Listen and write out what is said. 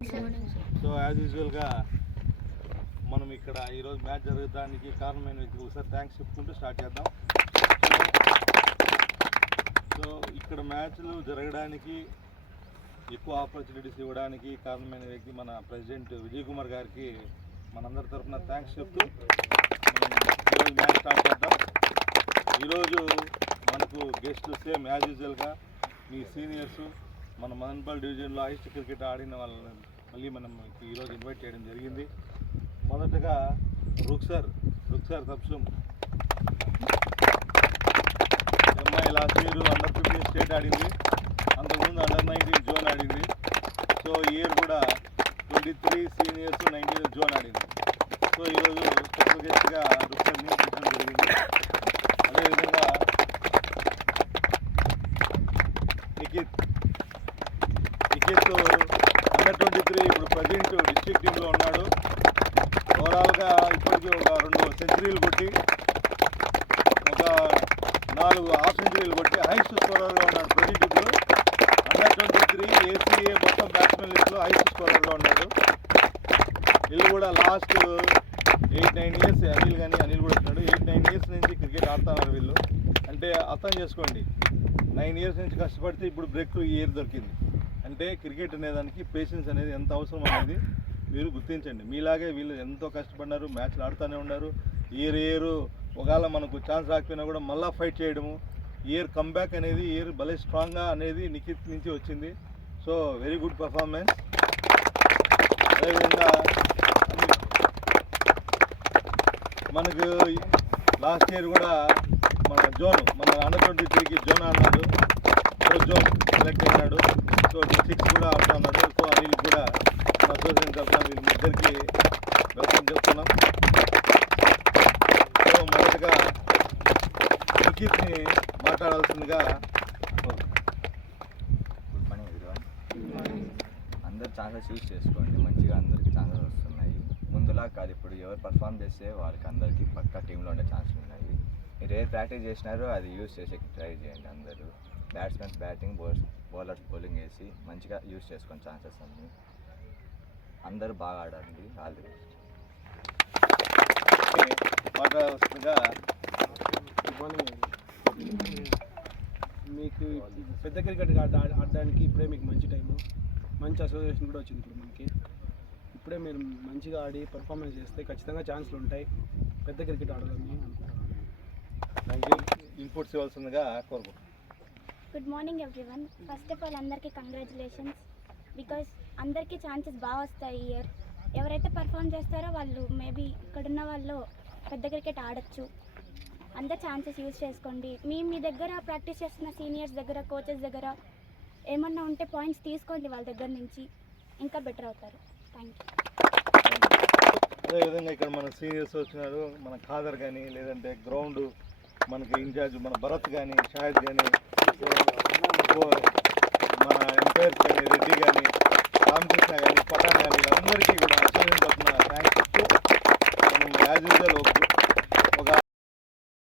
So as యూజువల్గా మనం ఇక్కడ ఈరోజు మ్యాచ్ జరగడానికి కారణమైన వ్యక్తికి ఒకసారి థ్యాంక్స్ చెప్పుకుంటూ స్టార్ట్ చేద్దాం. సో ఇక్కడ మ్యాచ్లు జరగడానికి ఎక్కువ ఆపర్చునిటీస్ ఇవ్వడానికి కారణమైన వ్యక్తి మన ప్రెసిడెంట్ విజయ్ కుమార్ గారికి మనందరి తరఫున థ్యాంక్స్ చెప్తూ మనం ఈరోజు మ్యాచ్ స్టార్ట్ చేద్దాం. ఈరోజు మనకు గెస్ట్లు సేమ్ యాజ్ యూజువల్గా మీ సీనియర్స్ మన మదనపల్లి డివిజన్లో హైయెస్ట్ క్రికెట్ ఆడిన వాళ్ళని మళ్ళీ మనం ఈరోజు ఇన్వైట్ చేయడం జరిగింది. మొదటగా రుక్సర్ తప్సుమ్ అమ్మాయి లాస్ట్ ఇయర్ అండర్ 15 స్టేట్ ఆడింది, అంతకుముందు అండర్ 19 జోన్ ఆడింది. సో ఈ ఇయర్ కూడా 23 సీనియర్స్ 19 జోన్ ఆడింది. సో ఈరోజు స్పెషల్ గెస్ట్గా రుక్సర్ని పిలవడం జరిగింది. అదేవిధంగా నిఖిత్ అండర్ 23 ఇప్పుడు ప్రజెంట్ డిస్ట్రిక్ట్ టీంలో ఉన్నాడు. ఓవరాల్గా ఇప్పటికీ ఒక 2 సెంచరీలు కొట్టి ఒక 4 హాఫ్ సెంచరీలు కొట్టి హైయెస్ట్ స్కోరర్గా ఉన్నాడు. ప్రజెంట్ ఇప్పుడు అండర్ 23 ఏసీఏ మొత్తం బ్యాట్స్మెన్ లిస్ట్లో హైయెస్ట్ స్కోరర్గా ఉన్నాడు. వీళ్ళు కూడా లాస్ట్ 8-9 ఇయర్స్ అనిల్ కూడా వచ్చినాడు. 8-9 ఇయర్స్ నుంచి క్రికెట్ ఆడుతున్నారు వీళ్ళు. అంటే అర్థం చేసుకోండి, 9 ఇయర్స్ నుంచి కష్టపడితే ఇప్పుడు బ్రేక్ త్రూ ఇయర్ దొరికింది. అంటే క్రికెట్ అనేదానికి పేషెన్స్ అనేది ఎంత అవసరం అనేది మీరు గుర్తించండి. మీలాగే వీళ్ళు ఎంతో కష్టపడినారు, మ్యాచ్లు ఆడుతూనే ఉన్నారు. ఇయర్ ఒకవేళ మనకు ఛాన్స్ రాకపోయినా కూడా మళ్ళీ ఫైట్ చేయడము, ఇయర్ కమ్బ్యాక్ అనేది ఇయర్ భలే స్ట్రాంగ్గా అనేది నిఖిత్ నుంచి వచ్చింది. So very good performance. అదేవిధంగా మనకు లాస్ట్ ఇయర్ కూడా మన అండర్ 23కి జోన్ ఆడినాడు, జోన్ సెలెక్ట్ అయినాడు. సో డిస్ట్రిక్ట్స్ కూడా ఆడుతున్నాడు. సో అనిల్ కూడా అసోసియేషన్ తరఫున వీళ్ళిద్దరికి వెల్కమ్ చెప్తున్నాం. సో మొదటగా నిఖిత్ని మాట్లాడాల్సిందిగా. Good morning everyone. అందరు ఛాన్సెస్ యూజ్ చేసుకోండి, మంచిగా అందరికీ ఛాన్సెస్ వస్తున్నాయి. ముందులా కాదు, ఇప్పుడు ఎవరు పర్ఫామ్ చేస్తే వాళ్ళకి అందరికీ పక్కా టీంలో ఉండే ఛాన్సెస్ ఉన్నాయి. మీరు ఏ ప్రాక్టీస్ చేసినారో అది యూజ్ చేసి ట్రై చేయండి. అందరూ బ్యాట్స్మెన్స్ బ్యాటింగ్, బౌలర్స్ బౌలింగ్ వేసి మంచిగా యూజ్ చేసుకొని ఛాన్సెస్ అన్ని అందరూ బాగా ఆడండి. All the best. మాట్లాడాల్సిందిగా. మీకు పెద్ద క్రికెట్ ఆడడానికి ఇప్పుడే మీకు మంచి టైము, మంచి అసోసియేషన్ కూడా వచ్చింది ఇప్పుడు మనకి. ఇప్పుడే మీరు మంచిగా ఆడి పర్ఫార్మెన్స్ చేస్తే ఖచ్చితంగా ఛాన్స్లు ఉంటాయి పెద్ద క్రికెట్ ఆడాలని అనుకుంటున్నాను. Thank you. ఇన్పుట్స్ ఇవ్వాల్సిందిగా కోరుకుంటున్నాను. Good morning everyone. First of all అందరికీ కంగ్రాచులేషన్స్, బికాస్ అందరికీ ఛాన్సెస్ బాగా వస్తాయి ఈ ఇయర్. ఎవరైతే పర్ఫామ్ చేస్తారో వాళ్ళు మేబీ ఇక్కడున్న వాళ్ళు పెద్ద క్రికెట్ ఆడచ్చు. అందరు ఛాన్సెస్ యూజ్ చేసుకోండి. మీ దగ్గర ప్రాక్టీస్ చేస్తున్న సీనియర్స్ దగ్గర, కోచెస్ దగ్గర ఏమన్నా ఉంటే పాయింట్స్ తీసుకోండి, వాళ్ళ దగ్గర నుంచి ఇంకా బెటర్ అవుతారు. Thank you. అదేవిధంగా ఇక్కడ మన సీనియర్స్ వచ్చినారు, మన ఖాదర్ కానీ, లేదంటే గ్రౌండ్ మనకి ఇన్ఛార్జ్ మన భరత్ కానీ, షాహిద్ కానీ, మన ఎంపైర్స్ కానీ, రెడ్డి కానీ,